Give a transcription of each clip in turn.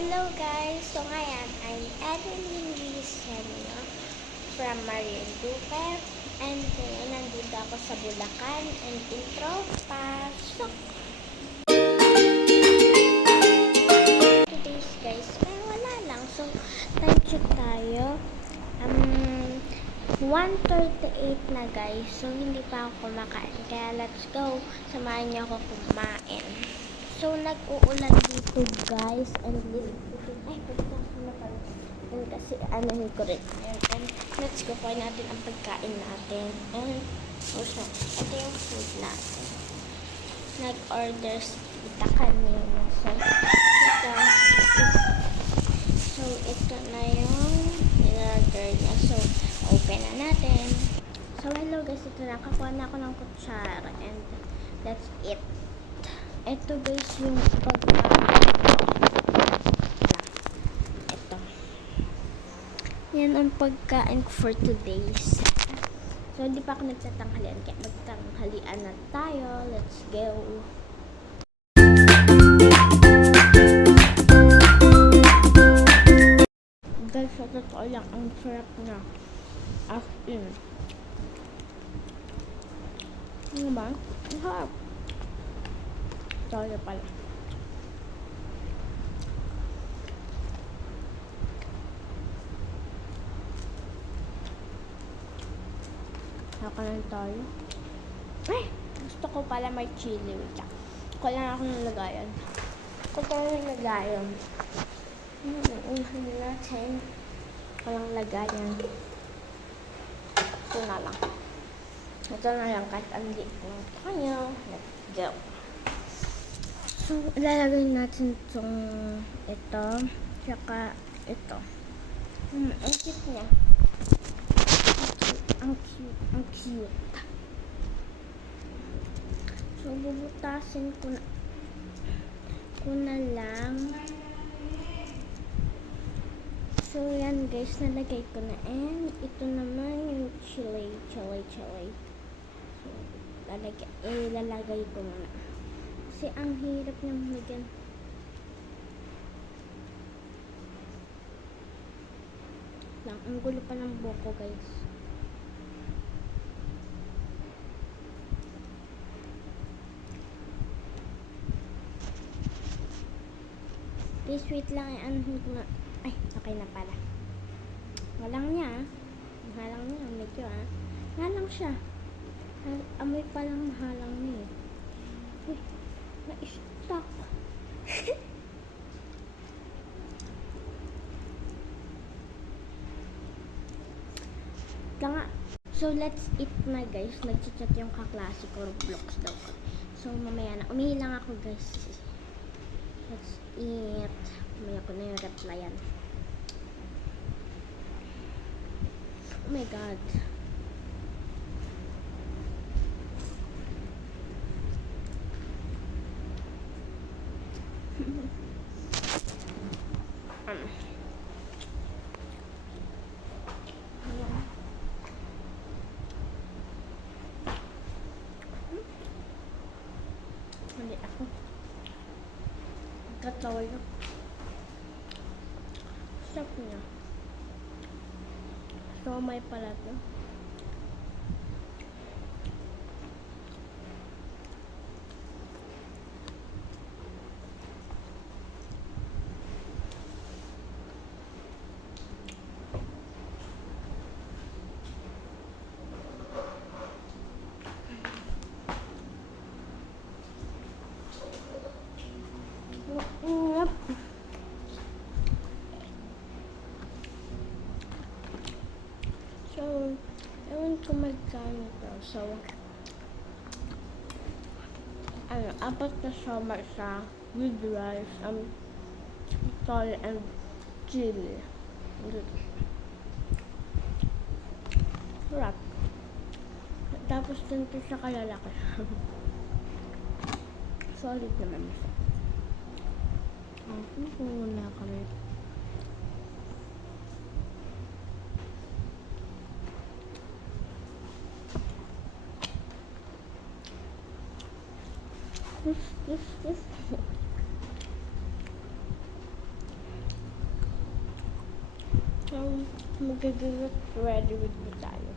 Hello guys! So ngayon, I'm Evelyn Licenia from Marinduque and nandito ako sa Bulacan and intro, pasok! Today's guys, pero wala lang. So, time check tayo. 1:38 na guys. So, hindi pa ako kumakain. Kaya let's go. Samahan niyo ako kumain. So, nag-uulan dito guys. And ay, pwede ako na pala. And kasi anahin ko rin. And let's go. Kuha natin ang pagkain natin. And also, ito yung food natin. Nag-order si Tita kanina. So, ito na yung in-order niya. So, open na natin. So, hello guys. Ito na. Kakuha na ako ng kutsara. And that's it. Ito guys yung pagkain. Ito. Yan ang pagkain ko for today's. So, hindi pa ako nagtatanghalian. Kaya magtanghalian na tayo. Let's go. Guys, sa totoo lang, ang sarap na. As in. Ano ba? Ang sarap. Sorry pala. Nakalan tayo. Ay! Gusto ko pala may chili. Wait lang. Kulang ako ng lagayan. Kulang ng lagayan. Unahin natin. Kulang lagayan. Ito na lang. Ito na lang kahit ang liit ng kanya. Let's go. So, ilalagay natin itong ito, tsaka ito. Ang cute niya. Ang cute. So, bubutasin ko na lang. So, yan guys, nalagay ko na. And, ito naman yung chili. So, ilalagay ko muna. Kasi ang hirap niyang lagyan. Ang gulo pa ng buko guys. Please wait lang. Ay, okay na pala. Walang niya. Halang niya. Medyo halang siya. Amoy palang halang niya. Uy. Na-stuck. Nga. So, let's eat na guys. Nag-chat yung kaklase ko. Roblox daw ko. So, mamaya na. Umihi lang ako guys. Let's eat. Mamaya ko na yung replyan. Oh my God. Hindi ako. Katawa yun. Sarap niya. So, may pala to. So, ewan ko magkano to. So, apat na summer sa with rice, salt and chili. Sarap. Tapos din ito sa kalalaki. Solid naman siya. Muna kami. So, magiging ready with me tayo.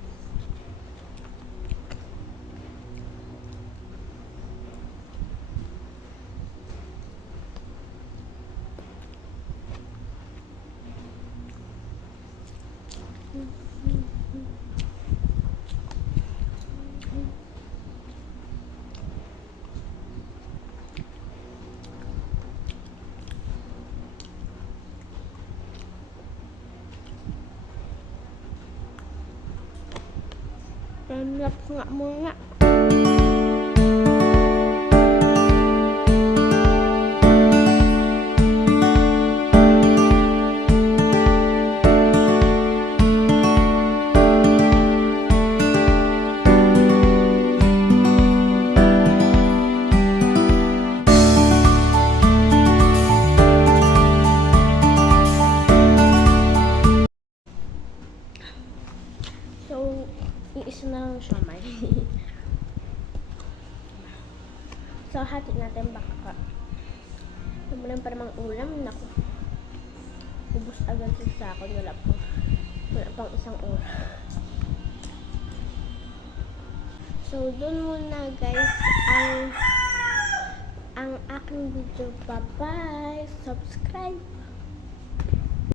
Relax nga muna. So, iisa na lang siya may. So, hati natin baka ka. Namulan pa namang ulam. Naku. Ubus agad sa sakon. Wala pang isang oras. So, dun muna guys ang aking video. Bye-bye! Subscribe!